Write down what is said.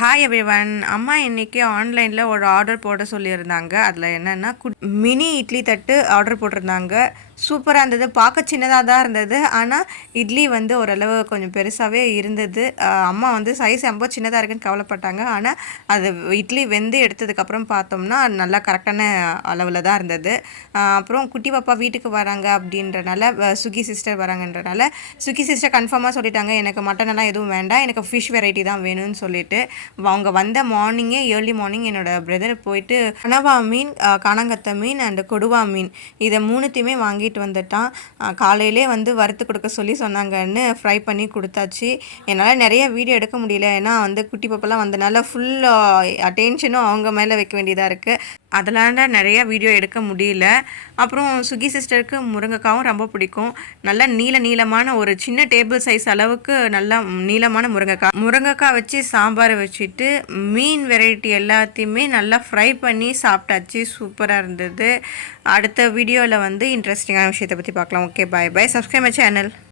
Hi everyone அம்மா இன்றைக்கி ஆன்லைனில் ஒரு ஆர்டர் போட சொல்லியிருந்தாங்க. அதில் என்னென்னா மினி இட்லி தட்டு ஆர்டர் போட்டிருந்தாங்க. சூப்பராக இருந்தது. பார்க்க சின்னதாக தான் இருந்தது. ஆனால் இட்லி வந்து ஓரளவு கொஞ்சம் பெருசாகவே இருந்தது. அம்மா வந்து சைஸ் ரொம்ப சின்னதாக இருக்குன்னு கவலைப்பட்டாங்க. ஆனால் அது இட்லி வெந்து எடுத்ததுக்கப்புறம் பார்த்தோம்னா நல்லா கரெக்டான அளவில் தான் இருந்தது. அப்புறம் குட்டி பாப்பா வீட்டுக்கு வராங்க அப்படின்றனால சுகி சிஸ்டர் வராங்கன்றனால சுகி சிஸ்டர் கன்ஃபார்மாக சொல்லிட்டாங்க. எனக்கு மட்டன் எல்லாம் எதுவும் வேண்டாம். எனக்கு ஃபிஷ் வெரைட்டி தான் வேணும்னு சொல்லிட்டு. அவங்க வந்த மார்னிங்கே ஏர்லி மார்னிங் என்னோட பிரதர் போயிட்டு கனவா மீன் கானாங்கத்த மீன் அண்ட் கொடுவா மீன். இதை மூணுத்தையுமே வாங்கிட்டு வந்துட்டான். காலையிலே வந்து வறுத்து கொடுக்க சொல்லி சொன்னாங்கன்னு ஃப்ரை பண்ணி கொடுத்தாச்சு. என்னால் நிறைய வீடியோ எடுக்க முடியல. ஏன்னா வந்து குட்டி பாப்பெல்லாம் வந்தனால ஃபுல் அட்டென்ஷனும் அவங்க மேலே வைக்க வேண்டியதாக இருக்குது அதனால நிறைய வீடியோ எடுக்க முடியல. அப்புறம் சுகி சிஸ்டருக்கு முருங்கைக்காவும் ரொம்ப பிடிக்கும். நல்ல நீல நீளமான ஒரு சின்ன டேபிள் சைஸ் அளவுக்கு நல்லா நீளமான முருங்கைக்காய். முருங்கைக்காய் வச்சு சாம்பார் வச்சுட்டு மீன் வெரைட்டி எல்லாத்தையுமே நல்லா ஃப்ரை பண்ணி சாப்பிட்டாச்சு. சூப்பராக இருந்தது. அடுத்த வீடியோவில் வந்து இன்ட்ரெஸ்டிங்கான விஷயத்தை பற்றி பார்க்கலாம். Okay bye bye subscribe my channel